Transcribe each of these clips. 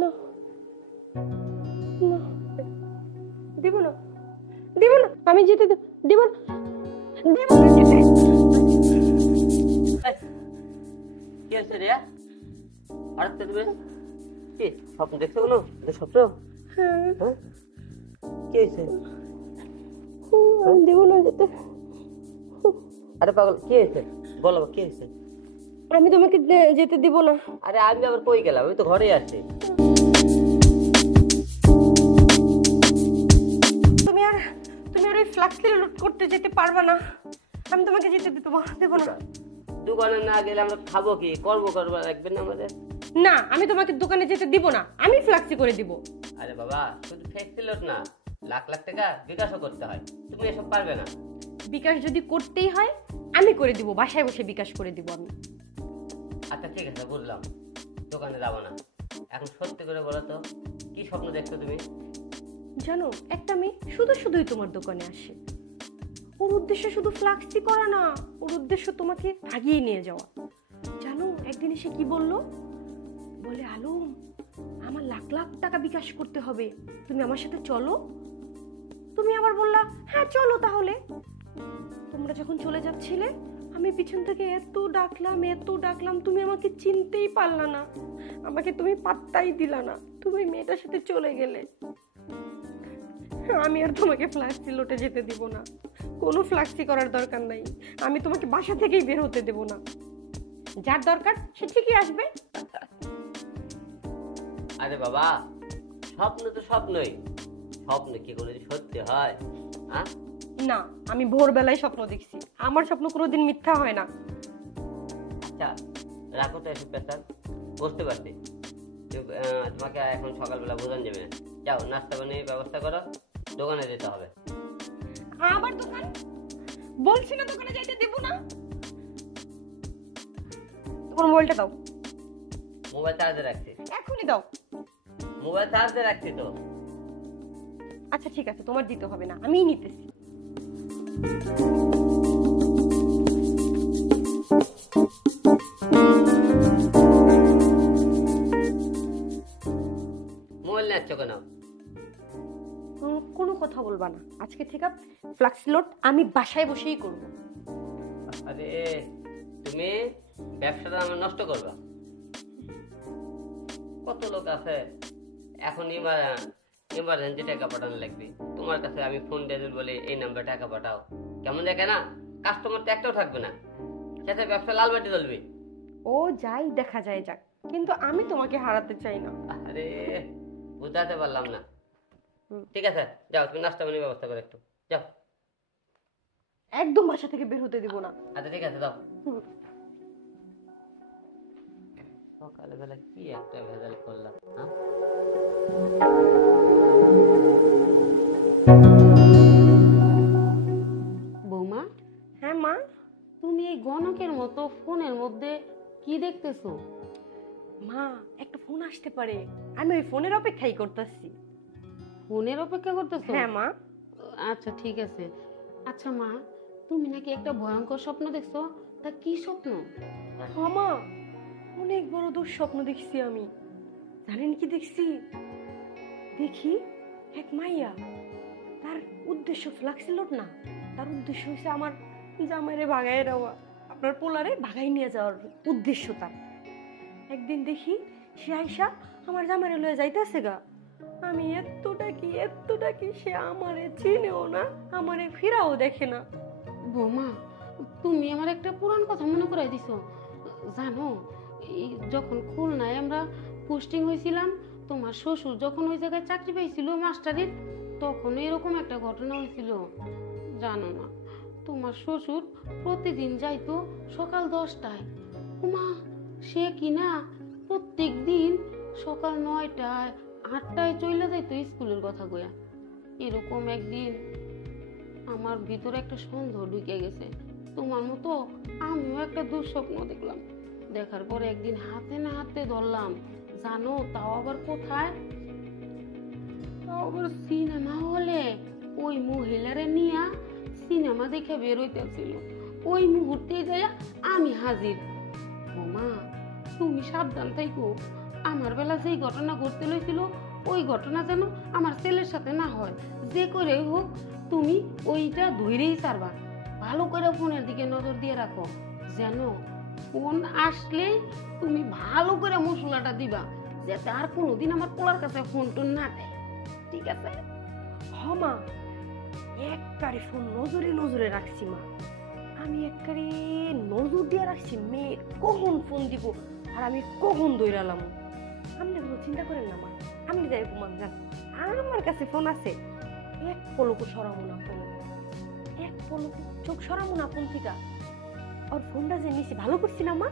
না না, দিব না, দিব না, আমি যেতে দিব না, দিব না যেতে। কি হয়েছে রিয়া? আর তুমি কি স্বপ্ন দেখছো? কোনো স্বপ্ন? হ্যাঁ, কি হয়েছে? আমি দিব না যেতে। আরে পাগল, কি হয়েছে বলো, কি হয়েছে? আমি তোমাকে যেতে দিব না। আরে আমি আবার কই গেলাম? আমি তো ঘরেই আছি। তুমি আর ওই ফ্লাক্স লোড করতে যেতে পারবে না। আমি তোমাকে যেতে দেব না। দোকানে না গেলে আমরা খাবো কি, করবো রাখবেন না আমাদের? না, আমি তোমাকে দোকানে যেতে দিব না, আমি ফ্লাক্সি করে দিব। আরে বাবা, শুধু ফ্লেক্সি লোড না, লাখ লাখ টাকা বিকাশও করতে হয়, তুমি এসব পারবে না। বিকাশ যদি করতেই হয় আমি করে দিব, বাসায় বসে বিকাশ করে দিব আমি। আচ্ছা ঠিক আছে, বুঝলাম, দোকানে যাবো না। এখন সত্যি করে বলো তো, কি স্বপ্ন দেখছো তুমি? জানো, একটা মেয়ে শুধুই তোমার দোকানে আসে। ওর উদ্দেশ্য শুধু ফ্লাক্সি করা না, ওর উদ্দেশ্য তোমাকে ভাগিয়ে নিয়ে যাওয়া। জানো, একদিন এসে কি বললো? বলে, আলম, আমার লাখ লাখ টাকা বিকাশ করতে হবে, তুমি আমার সাথে চলো। তুমি আবার বললা, হ্যাঁ চলো তাহলে। তোমরা যখন চলে যাচ্ছিলে, আমি পিছন থেকে এত ডাকলাম, তুমি আমাকে চিনতেই পারলা না, আমাকে তুমি পাত্তাই দিলা না, তুমি মেয়েটার সাথে চলে গেলে। আমি আর তোমাকে ফ্লাক্সি লোটে যেতে দিব না, কোনো ফ্লাক্সি করার দরকার নাই। আমি তোমাকে বাসা থেকেই বের হতে দেব না। যার দরকার সে ঠিকই আসবে। আরে বাবা, স্বপ্ন তো স্বপ্নই, স্বপ্ন কি কোনোদিন সত্যি হয়? হ্যাঁ না, আমি ভোরবেলায় স্বপ্ন দেখছি, আমার স্বপ্ন কোনোদিন মিথ্যা হয় না। আচ্ছা রাখো তো এসব পেশাল, বুঝতে পারছি। তোমাকে এখন সকালবেলা বোঝান যাবে না। যাও, নাস্তা বানিয়ে ব্যবস্থা করো, দোকানে যেতে হবে। আবার দোকান? বলছি না দোকানে যাইতে দেব না। তোমার মোবাইলটা দাও। মোবাইল চার্জে রাখছি। এখনই দাও। মোবাইল চার্জে রাখছি তো। আচ্ছা ঠিক আছে, তোমার দিতে হবে না, আমিই নিতেছি। মোবাইল নিচ্ছ কেন? কোনো কথা বলবা না, আজকে থেকে ফ্লাক্স লোড আমি বাসায় বসেই করব। আরে তুমি ব্যবসাটা আমার নষ্ট করবা। কত লোক আছে এখন ইমার্জেন্সি টাকা পাঠানো লাগবে, তোমার কাছে আমি ফোন দিয়ে বলি এই নাম্বারে টাকা পাঠাও, কেমন দেখে না? কাস্টমার তো একটাও থাকবে না, সাথে ব্যবসা লাল বাতি জ্বলবে। ও যাই দেখা যায় যাক, কিন্তু আমি তোমাকে হারাতে চাই না। আরে বুঝাতে পারলাম না। ঠিক আছে, যাও, তুমি নাস্তা বানিয়ে ব্যবস্থা করো একটু, যাও। একদম বাসা থেকে বের হতে দিব না। আচ্ছা ঠিক আছে, যাও। সকালবেলা কি একটা ভেজাল করলাম, হ্যাঁ? বৌমা, হ্যাঁ মা। তুমি এই গণকের মতো ফোনের মধ্যে কি দেখতেছো? মা, একটা ফোন আসতে পারে, আমি ওই ফোনের অপেক্ষাই করতেছি। ফোনের অপেক্ষা করতেছো? হ্যাঁ মা। আচ্ছা ঠিক আছে। আচ্ছা মা, তুমি নাকি একটা ভয়ঙ্কর স্বপ্ন দেখছো, তা কি স্বপ্ন? হ্যাঁ মা, অনেক বড় দুঃস্বপ্ন দেখছি আমি। জানেন কি দেখছি? দেখি এক মাইয়া, তার উদ্দেশ্য ফ্লাক্সি লোড না, তার উদ্দেশ্য হচ্ছে আমার জামাইরে ভাগাই দেওয়া, আপনার পোলারে ভাগাই নিয়ে যাওয়ার উদ্দেশ্য তার। একদিন দেখি সে আইসা আমার জামাইরে লয়ে যাইতেছে গা, আমি এতটা কি সে আমারে চিনেও না, আমারে ফিরাও দেখে না। বৌমা, তুমি আমার একটা পুরান কথা মনে করাই দিছো। জানো, এই যখন খুলনায় আমরা পোস্টিং হয়েছিলাম, তোমার শ্বশুর যখন ওই জায়গায় চাকরি পাইছিল মাস্টারের, তখন এরকম একটা ঘটনা হয়েছিল। জানো না, তোমার শ্বশুর প্রতিদিন যাইতো সকাল 10টায়। মা, সে কিনা প্রত্যেক দিন সকাল 9টায় 8টায় চলে যাইতো স্কুলের কথা কইয়া। এরকম একদিন আমার ভিতরে একটা সন্দেহ ঢুকে গেছে, তোমার মতো আমিও একটা দুঃস্বপ্ন দেখলাম। দেখার পরে একদিন হাতে না হাতে ধরলাম, জানো তাও আবার কোথায়? তাও আবার সিনেমা হলে। ওই মহিলারে নিয়ে সিনেমা দেখে বের হইতেছিল, ওই মুহূর্তে যাইয়া আমি হাজির। ও মা, তুমি সাবধান থাইকো, আমার বেলা যেই ঘটনা ঘটতে লইছিল ওই ঘটনা যেন আমার ছেলের সাথে না হয়। যে করে হোক তুমি ওইটা ধইরেই ছাড়বা। ভালো করে ফোনের দিকে নজর দিয়ে রাখো, যেন ফোন আসলে তুমি ভালো করে মশলাটা দিবা, যাতে আর কোনোদিন আমার পোলার কাছে ফোন টোন না দেয়, ঠিক আছে? মা একবারে ফোন নজরে নজরে রাখছি মা, আমি একবারে নজর দিয়ে রাখছি মেয়ে কখন ফোন দিব আর আমি কখন দৌড়ালাম। আপনি কোনো চিন্তা করেন না মা, আমি যাই ঘুমান যান, আমার কাছে ফোন আছে, এক পলকও সরাবো না ফোন, এক পলক চোখ সরাবো না ফোন থেকে। আর ফোনটা যে নিছি ভালো করছি না মা?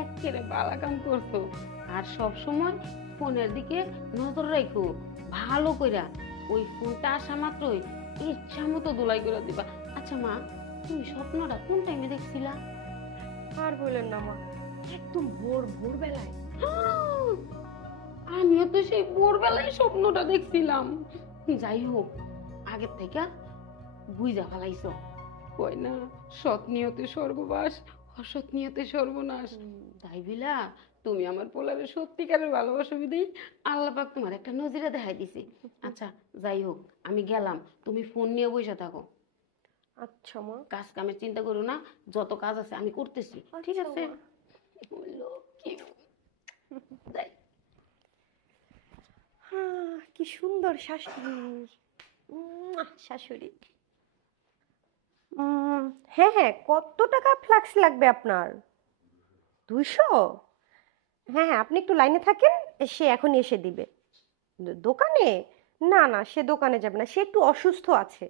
একেবারে বালা কাম করছো। আর সব সময় ফোনের দিকে নজর রাখো ভালো কইরা, ওই ফোনটা আসা মাত্রই ইচ্ছা মতো দোলাই করে দিবা। আচ্ছা মা, তুমি স্বপ্নটা কোন টাইমে দেখছিলা? আর বললেন না মা, একদম ভোরবেলায়। আমিও তো সেই ভোরবেলায় স্বপ্নটা দেখছিলাম। যাই হোক, আগের থেকে বুঝা ফেলাইছো, কই না সৎ নিয়তে স্বর্গবাস, অসৎ নিয়তে সর্বনাশ। তাই বিলা তুমি আমার পোলারে সত্যিকারের ভালোবাসা বিদেই আল্লাহ পাক তোমার একটা নজিরা দেখাই দিছি। আচ্ছা যাই হোক, আমি গেলাম, তুমি ফোন নিয়ে বসে থাকো। আচ্ছা মা। কাজ কামের চিন্তা করো না, যত কাজ আছে আমি করতেছি, ঠিক আছে? যাই। কি সুন্দর শাশুড়ি, শাশুড়ি। হ্যাঁ হ্যাঁ, কত টাকা ফ্লাক্স লাগবে আপনার? 200? হ্যাঁ হ্যাঁ, আপনি একটু লাইনে থাকেন, সে এখনই এসে দিবে। দোকানে? না না, সে দোকানে যাবে না, সে একটু অসুস্থ আছে,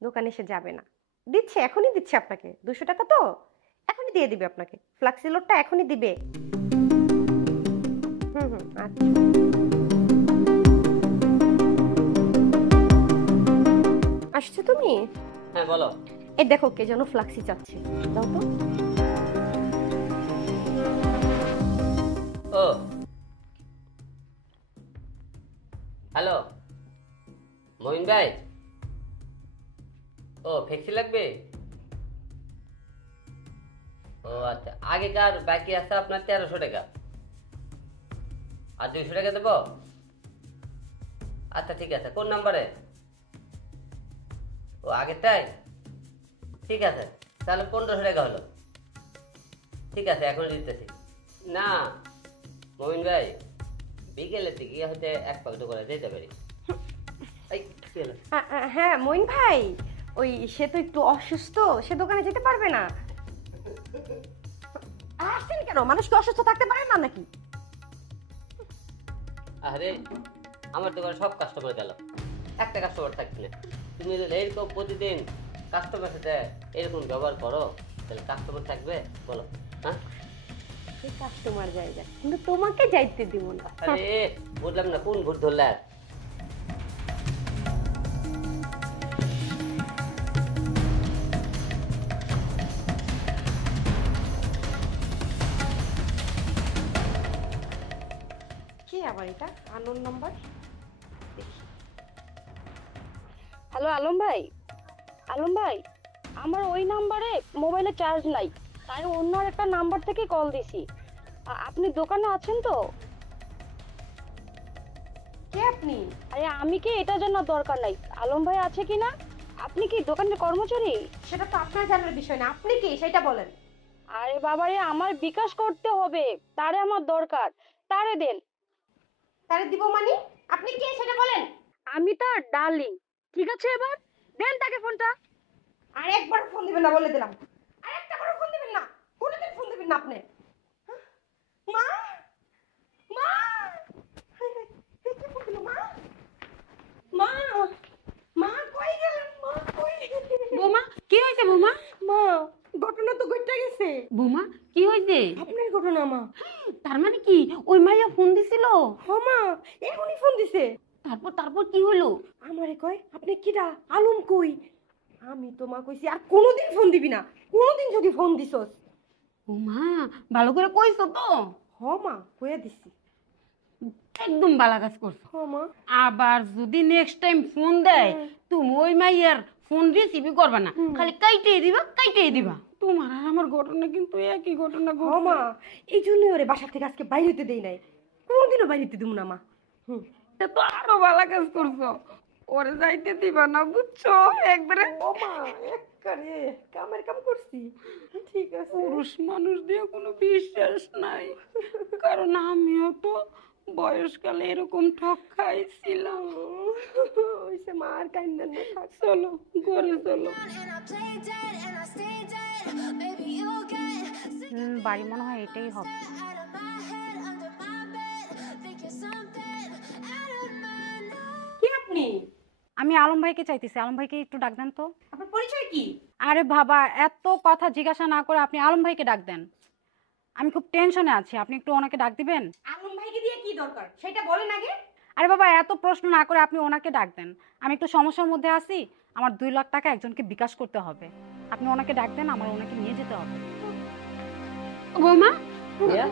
দোকানে সে যাবে না। দিচ্ছে, এখনই দিচ্ছে আপনাকে। 200 টাকা তো এখনই দিয়ে দিবে আপনাকে, ফ্লাক্সি লোডটা এখনই দিবে। হুম, আচ্ছা। আসছো তুমি? হ্যাঁ বলো। এই দেখো, কে যেন ফ্লাক্সি চাচ্ছে, দাও তো। ও হ্যালো মহিন ভাই, ও ফ্লেক্সি লাগবে? ও আচ্ছা, আগেকার বাকি আছে আপনার 1300 টাকা, আর 200 টাকা দেবো? আচ্ছা ঠিক আছে, কোন নাম্বারে? ও আগেরটাই, ঠিক আছে, তাহলে 1500 টাকা হলো। ঠিক আছে, এখন দিতেছি। না মমিন ভাই, বিকেলের দিকে হয়তো এক পাকটো করে যেতে পারি। হ্যাঁ মইন ভাই, ওই সে তো একটু অসুস্থ, সে দোকানে যেতে পারবে না। আসছেন কেন? মানুষ কি অসুস্থ থাকতে পারে না নাকি? আরে আমার দোকানে সব কাস্টমার গেল, একটা কাস্টমার থাকছে না। তুমি যদি এরকম প্রতিদিন কাস্টমার সাথে এরকম ব্যবহার করো, তাহলে কাস্টমার থাকবে বলো? হ্যাঁ, সেই কাস্টমার জায়গা, কিন্তু তোমাকে যাইতে দিব না। আরে বুঝলাম না, কোন ভূত ধরলে? কি আবার এটা আননোন নাম্বার? হ্যালো আলম ভাই, আলম ভাই, আমার ওই নাম্বারে মোবাইলে চার্জ নাই, তাই অন্য একটা নাম্বার থেকে কল দিছি। আপনি দোকানে আছেন তো? কে আপনি? আরে আমি কি এটা জানার দরকার নাই, আলম ভাই আছে কি না? আপনি কি দোকানের কর্মচারী? সেটা তো আপনার জানার বিষয় না, আপনি কি সেটা বলেন। আরে বাবারে, আমার বিকাশ করতে হবে, তারে আমার দরকার, তারে দেন। তারে দিব মানে? আপনি কে সেটা বলেন। আমি তার ডার্লিং, ঠিক আছে, এবার দেন তাকে ফোনটা। আর একবার ফোন দিবেন না বলে দিলাম, আর একটা করে ফোন দিবেন না, কোনোদিন ফোন দিবেন না আপনি। মা, মা, কে ফোন দিল? মা, মা, মা কই গেলেন? মা কই? বৌমা কি হয়েছে? বৌমা, মা, ঘটনা তো ঘটে গেছে। বৌমা কি হয়েছে? আপনার ঘটনা মা। তার মানে কি ওই মাইয়া ফোন দিছিল? হ্যাঁ মা, এখনই ফোন দিছে। তারপর তারপর কি হলো? আমারে কয় আপনি কিরা, আলম কই? আমি তো মা কইছি আর কোনোদিন ফোন দিবি না, কোনোদিন যদি ফোন দিছস। বৌমা ভালো করে কইছো তো? হ মা, কইয়া দিছি। একদম ভালো কাজ করছো। হ মা। আবার যদি নেক্সট টাইম ফোন দেয়, তুমি ওই মাইয়ার ফোন রিসিভই করবা না, খালি কাইটেই দিবা, কাইটেই দিবা। তোমার আর আমার ঘটনা কিন্তু একই ঘটনা হ মা, এই জন্যই ওরে বাসা থেকে আজকে বাইরে হতে দেই নাই, কোনোদিনও বাইরে হতে দিব না মা। হুম। এটা তো আরো ভালো কাজ করছো, ওরে যাইতে দিবা না বুঝছো একবারে। ও মা, একবারে কামের কাম করছি। ঠিক আছে। পুরুষ মানুষ দিয়ে কোনো বিশ্বাস নাই, কারণ আমিও তো বয়সকালে এরকম ঠক খাইছিলাম। ওইসে মা, আর কাইন্না না, থাক। চলো ঘরে চলো। বাড়ি মনে হয় এটাই হবে। কি আপনি? আমি আলম ভাইকে চাইতেছি, আলম ভাইকে একটু ডাক দেন তো। আপনার পরিচয় কি? আরে বাবা, এত কথা জিজ্ঞাসা না করে আপনি আলম ভাইকে ডাক দেন। আমি খুব টেনশনে আছি, আপনি একটু ওনাকে ডাক দিবেন। আলম ভাইকে দিয়ে কি দরকার সেটা বলেন আগে। আরে বাবা, এত প্রশ্ন না করে আপনি ওনাকে ডাক দেন। আমি একটু সমস্যার মধ্যে আছি, আমার 2 লাখ টাকা একজনকে বিকাশ করতে হবে। আপনি ওনাকে ডাক দেন, আমার ওনাকে নিয়ে যেতে হবে। বৌমা, ভাইয়া,